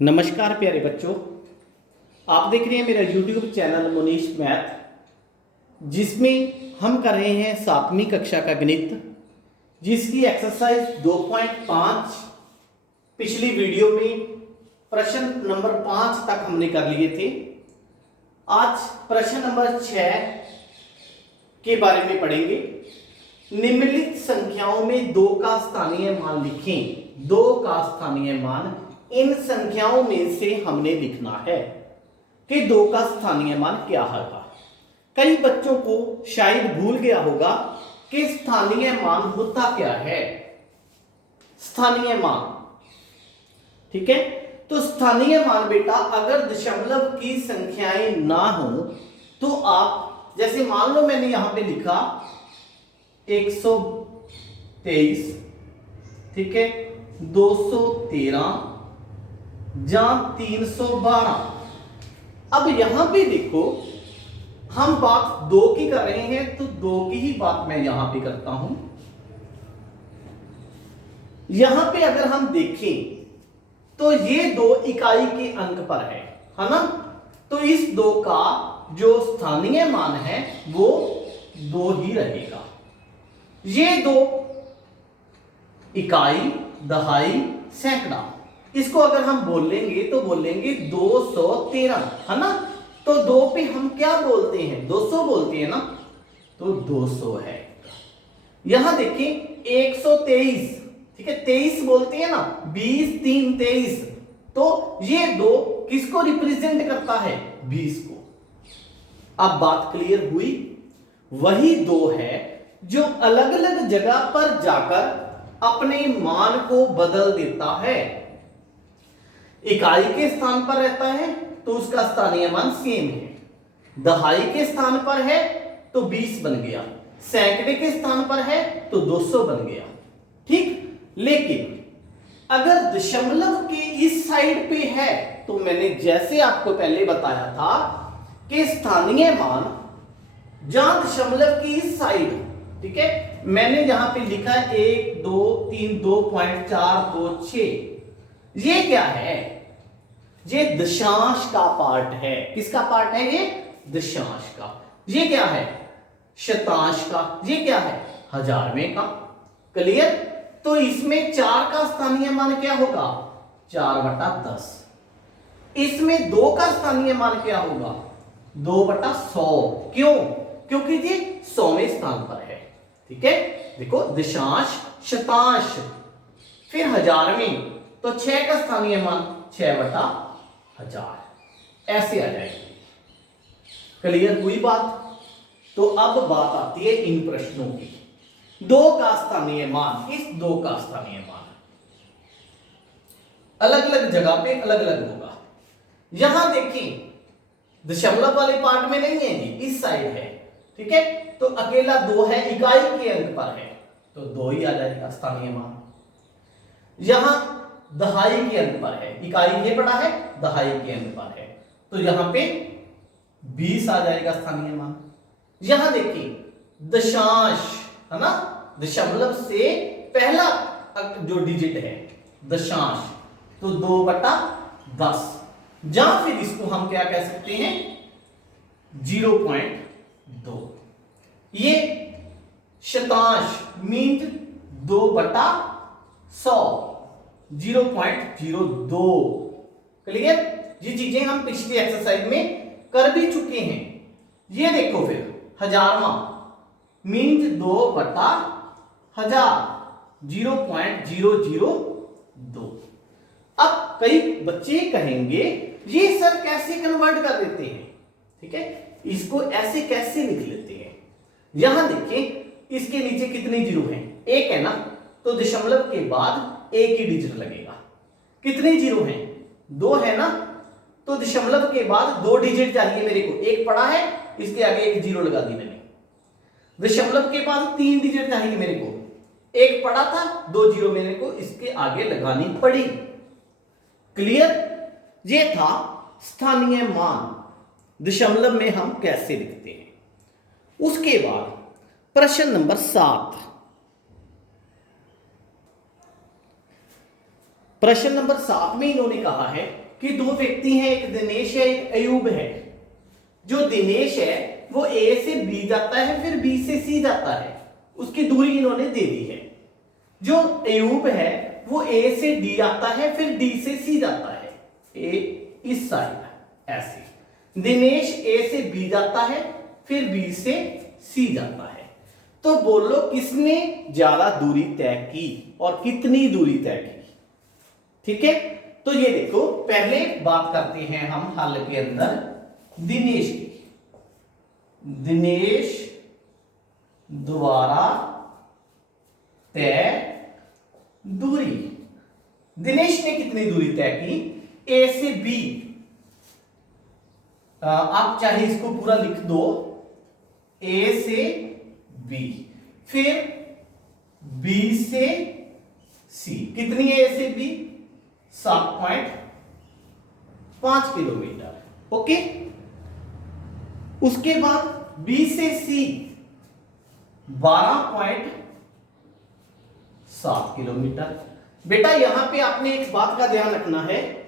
नमस्कार प्यारे बच्चों, आप देख रहे हैं मेरा YouTube चैनल मुनीश मैथ, जिसमें हम कर रहे हैं 7वीं कक्षा का गणित, जिसकी एक्सरसाइज 2.5 पिछली वीडियो में प्रश्न नंबर 5 तक हमने कर लिए थे। आज प्रश्न नंबर 6 के बारे में पढ़ेंगे। निम्नलिखित संख्याओं में 2 का स्थानीय मान लिखें। 2 का स्थानीय मान, इन संख्याओं में से हमने लिखना है कि 2 का स्थानीय मान क्या होगा। कई बच्चों को शायद भूल गया होगा कि स्थानीय मान होता क्या है। स्थानीय मान, ठीक है। तो स्थानीय मान बेटा, अगर दशमलव की संख्याएं ना हो तो आप, जैसे मान लो मैंने यहां पे लिखा 123, ठीक है, 213 या 312। अब यहां पे देखो, हम बात 2 की कर रहे हैं तो 2 की ही बात मैं यहां पे करता हूं। यहां पे अगर हम देखें तो ये 2 इकाई के अंक पर है ना। तो इस 2 का जो स्थानीय मान है वो 2 ही रहेगा। ये 2 इकाई, दहाई, सैकड़ा, इसको अगर हम बोलेंगे तो बोलेंगे 213, है ना। तो 2 पे हम क्या बोलते हैं? 200 बोलते हैं ना, तो 200 है। यहां देखिए 123, ठीक है, 23 बोलते हैं ना, 20 3 23। तो ये 2 किसको रिप्रेजेंट करता है? 20 को। अब बात क्लियर हुई। वही 2 है जो अलग अलग जगह पर जाकर अपने मान को बदल देता है। इकाई के स्थान पर रहता है तो उसका स्थानीय मान सेम है। दहाई के स्थान पर है तो 20 बन गया। सैकड़े के स्थान पर है तो 200 बन गया, ठीक। लेकिन अगर दशमलव के इस साइड पे है तो मैंने जैसे आपको पहले बताया था कि स्थानीय मान जहां दशमलव की इस साइड, ठीक है, मैंने यहां पे लिखा है 1 2 3 2.426। ये क्या है? ये दशांश का पार्ट है। किसका पार्ट है? ये दशांश का। ये क्या है? शतांश का। ये क्या है? हजारवें का। क्लियर? तो इसमें 4 का स्थानीय मान क्या होगा? 4/10। इसमें 2 का स्थानीय मान क्या होगा? 2/100। क्यों? क्योंकि ये 100वें स्थान पर है, ठीक है। देखो, दशांश, शतांश, फिर हजारवें, तो 6 का स्थानीय मान 6/1000, ऐसे आ जाएगी। क्लियर हुई बात? तो अब बात आती है इन प्रश्नों की। 2 का स्थानीय मान, इस 2 का स्थानीय मान अलग अलग जगह पे अलग अलग होगा। यहां देखिए दशमलव वाले पार्ट में नहीं है जी, इस साइड है, ठीक है। तो अकेला 2 है, इकाई के अंक पर है तो 2 ही आ जाएगा स्थानीय मान। यहां दहाई के अंक पर है, इकाई ये पड़ा है, दहाई के अंक पर है, तो यहां पे 20 आ जाएगा स्थानीय मान। यहां देखिए दशांश, है ना, दशमलव से पहला जो डिजिट है दशांश, तो 2/10। या फिर इसको हम क्या कह सकते हैं? 0.2। ये शतांश मीन्स 2/100, 0.02। क्लियर? ये चीजें हम पिछली एक्सरसाइज में कर भी चुके हैं। ये देखो, फिर हजारवां मीन्स 2/1000, 0.002। अब कई बच्चे कहेंगे ये सर कैसे कन्वर्ट कर देते हैं, ठीक है, इसको ऐसे कैसे लिख लेते हैं? यहां देखिए इसके नीचे कितने जीरो हैं? 1 है ना, तो दशमलव के बाद 1 ही डिजिट लगेगा। कितने जीरो हैं? 2 है ना, तो दशमलव के बाद 2 डिजिट चाहिए मेरे को। 1 पड़ा है, इसके आगे 1 जीरो लगा दी मैंने। दशमलव के बाद 3 डिजिट चाहिए मेरे को। 1 पड़ा था, 2 जीरो मेरे को इसके आगे लगानी पड़ी। क्लियर? ये था स्थानीय मान दशमलव में हम कैसे लिखते हैं। उसके बाद प्रश्न नंबर 7। प्रश्न नंबर 7 में इन्होंने कहा है कि दो व्यक्ति हैं, एक दिनेश है एक अयूब है। जो दिनेश है वो ए से बी जाता है फिर बी से सी जाता है, उसकी दूरी इन्होंने दे दी है। जो अयूब है वो ए से डी आता है फिर डी से सी जाता है, ए इस साइड ऐसे। दिनेश ए से बी जाता है फिर बी से सी जाता है। तो बोलो किसने ज्यादा दूरी तय की और कितनी दूरी तय की? ठीक है, तो ये देखो पहले बात करते हैं हम हल के अंदर दिनेश की। दिनेश द्वारा तय दूरी। दिनेश ने कितनी दूरी तय की? ए से बी। आप चाहे इसको पूरा लिख दो, ए से बी, फिर बी से सी। कितनी है ए से बी? 7.5 किलोमीटर। ओके, उसके बाद बी से सी 12.7 किलोमीटर। बेटा यहां पे आपने एक बात का ध्यान रखना है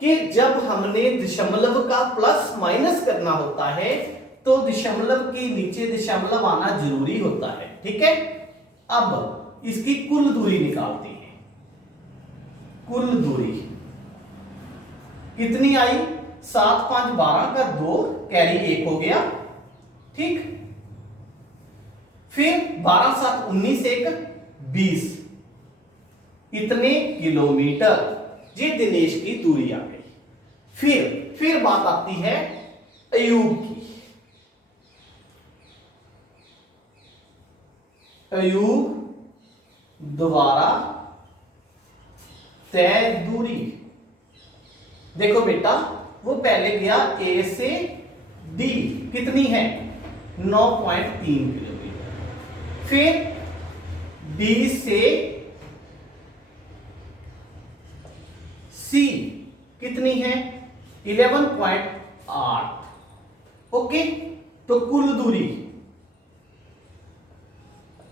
कि जब हमने दशमलव का प्लस माइनस करना होता है तो दशमलव के नीचे दशमलव आना जरूरी होता है। ठीक है, अब इसकी कुल दूरी निकालते हैं। कुल दूरी कितनी आई? 7 5 12 का 2 कैरी 1 हो गया। ठीक, फिर 12 7 19 1 20, इतने किलोमीटर ये दिनेश की दूरी आ गई। फिर बात आती है अयूब की। अयूब द्वारा तय दूरी। देखो बेटा वो पहले गया ए से डी, कितनी है? 9.3 किलोमीटर। फिर बी से सी कितनी है? 11.8। ओके, तो कुल दूरी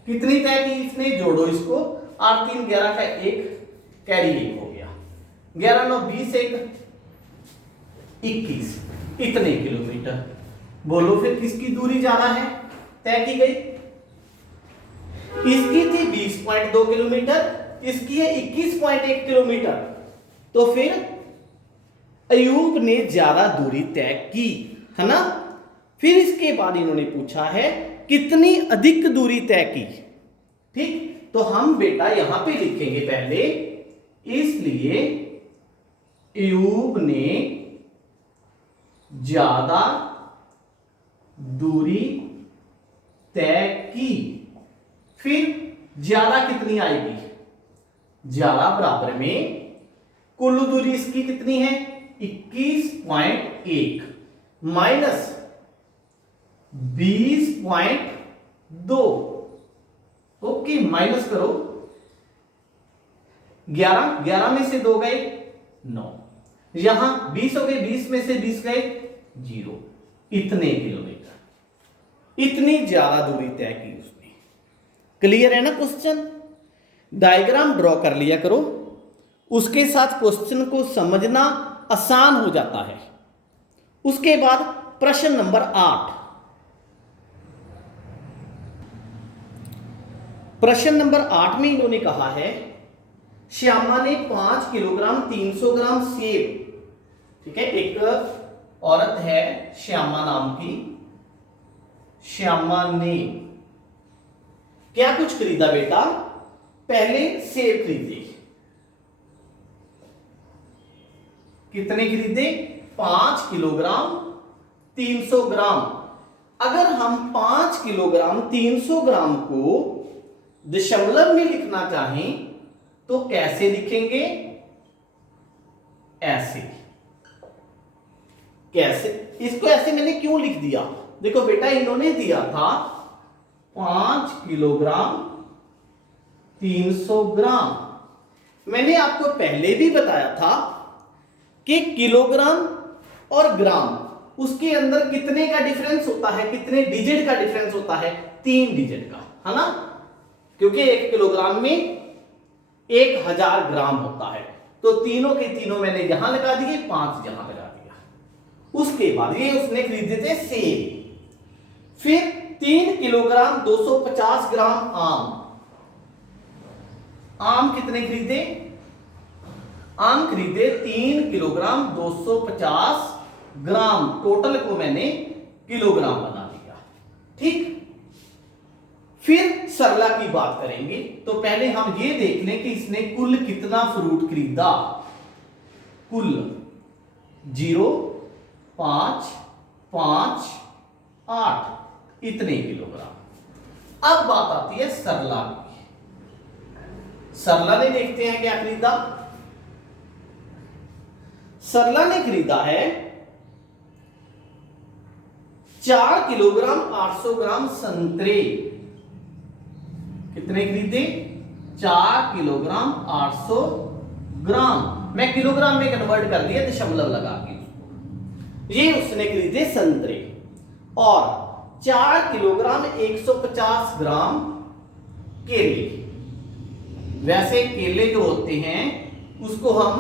कितनी तय की इसने? जोड़ो इसको, 8 3 11 का 1 कैरी 1 हो गया। 11 9 20 1 21, इतने किलोमीटर। बोलो फिर किसकी दूरी ज्यादा है तय की गई? इसकी थी 20.2 किलोमीटर, इसकी है 21.1 किलोमीटर। तो फिर अयूब ने ज्यादा दूरी तय की, है ना। फिर इसके बाद इन्होंने पूछा है कितनी अधिक दूरी तय की। ठीक, तो हम बेटा यहां पे लिखेंगे पहले, इसलिए अयूब ने ज्यादा दूरी तय की। फिर ज्यादा कितनी आएगी? ज्यादा बराबर में कुल दूरी इसकी कितनी है? 21.1 माइनस 20.2। ओके, माइनस करो, 11 में से 2 गए 9, यहां 20 हो गए, 20 में से 20 गए 0, इतने किलोमीटर। इतनी ज्यादा दूरी तय की उसने। क्लियर है ना क्वेश्चन? डायग्राम ड्रॉ कर लिया करो, उसके साथ क्वेश्चन को समझना आसान हो जाता है। उसके बाद प्रश्न नंबर 8। प्रश्न नंबर 8 में इन्होंने कहा है श्यामा ने 5 किलोग्राम 300 ग्राम सेब, ठीक है, एक औरत है श्यामा नाम की, श्यामा ने क्या कुछ खरीदा बेटा? पहले सेब खरीदे। कितने खरीदे? 5 किलोग्राम 300 ग्राम। अगर हम 5 किलोग्राम 300 ग्राम को दशमलव में लिखना चाहें तो कैसे लिखेंगे? ऐसे। कैसे? इसको ऐसे मैंने क्यों लिख दिया? देखो बेटा इन्होंने दिया था 5 किलोग्राम 300 ग्राम। मैंने आपको पहले भी बताया था कि किलोग्राम और ग्राम उसके अंदर कितने का डिफरेंस होता है? कितने डिजिट का डिफरेंस होता है? 3 डिजिट का, है ना। क्योंकि 1 किलोग्राम में 1000 ग्राम होता है, तो तीनों के तीनों मैंने यहां लगा दिए, 5 यहां लगा दिया। उसके बाद ये उसने खरीदे थे सेब। फिर 3 किलोग्राम 250 ग्राम आम। आम कितने खरीदे? आम खरीदे 3 किलोग्राम 250 ग्राम। टोटल को मैंने किलोग्राम बना दिया। ठीक, फिर सरला की बात करेंगे। तो पहले हम ये देख लें कि इसने कुल कितना फ्रूट खरीदा। कुल 0, 5, 5, 8 इतने किलोग्राम। अब बात आती है सरला की। सरला ने देखते हैं क्या खरीदा। सरला ने खरीदा है 4 किलोग्राम 800 ग्राम संतरे। कितने खरीदे? 4 किलोग्राम 800 ग्राम। मैं किलोग्राम में कन्वर्ट कर दिया दशमलव लगा के उसको। ये उसने खरीदे संतरे। और 4 किलोग्राम 150 ग्राम केले। वैसे केले जो होते हैं उसको हम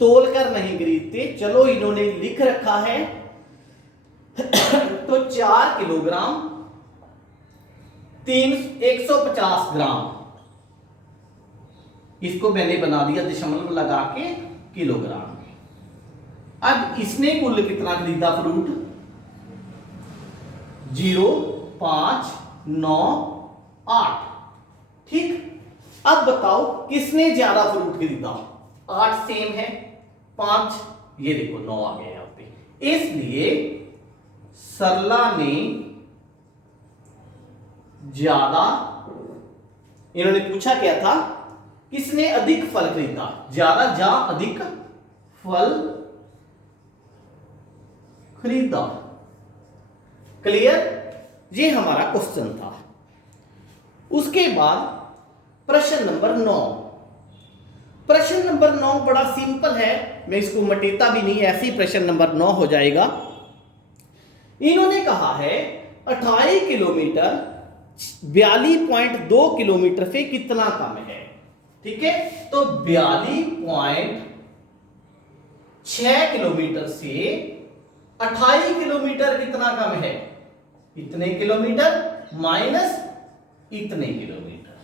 तोल कर नहीं खरीदते, चलो इन्होंने लिख रखा है। तो 4 किलोग्राम 150 ग्राम, इसको मैंने बना दिया दशमलव लगा के किलोग्राम में। अब इसने कुल कितना खरीदा फ्रूट? 0, 5, 9, 8। ठीक, अब बताओ किसने ज्यादा फ्रूट खरीदा? 8 सेम है, 5 ये देखो 9 आ गया यहां पे। इसलिए सरला ने ज्यादा, इन्होंने पूछा क्या था, किसने अधिक फल खरीदा? ज्यादा जा अधिक फल खरीदा। क्लियर? ये हमारा क्वेश्चन था। उसके बाद प्रश्न नंबर 9। प्रश्न नंबर 9 बड़ा सिंपल है, मैं इसको मटेता भी नहीं, ऐसे ही प्रश्न नंबर 9 हो जाएगा। इन्होंने कहा है 28 किलोमीटर 42.2 किलोमीटर से कितना कम है। ठीक है, तो 42.6 किलोमीटर से 28 किलोमीटर कितना कम है? इतने किलोमीटर माइनस इतने किलोमीटर।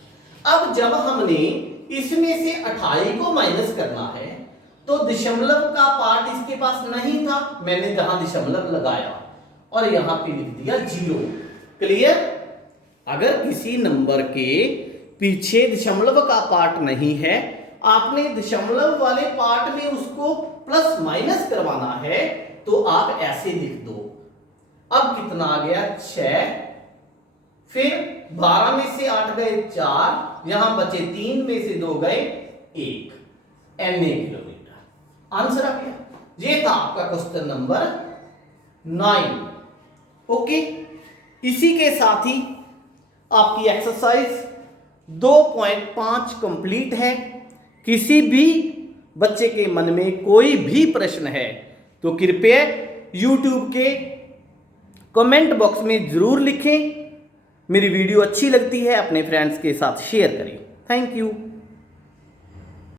अब जब हमने इसमें से 28 को माइनस करना है तो दशमलव का पार्ट इसके पास नहीं था, मैंने जहां दशमलव लगाया और यहां पे लिख दिया 0। क्लियर? अगर किसी नंबर के पीछे दशमलव का पार्ट नहीं है, आपने दशमलव वाले पार्ट में उसको प्लस माइनस करवाना है, तो आप ऐसे लिख दो। अब कितना आ गया? 6, फिर 12 में से 8 गए 4, यहां बचे 3 में से 2 गए 1, एन किलोमीटर। आंसर आ गया। ये था आपका क्वेश्चन नंबर 9। ओके, इसी के साथ ही आपकी एक्सरसाइज 2.5 कंप्लीट है। किसी भी बच्चे के मन में कोई भी प्रश्न है तो कृपया YouTube के कमेंट बॉक्स में जरूर लिखें। मेरी वीडियो अच्छी लगती है अपने फ्रेंड्स के साथ शेयर करें। Thank you.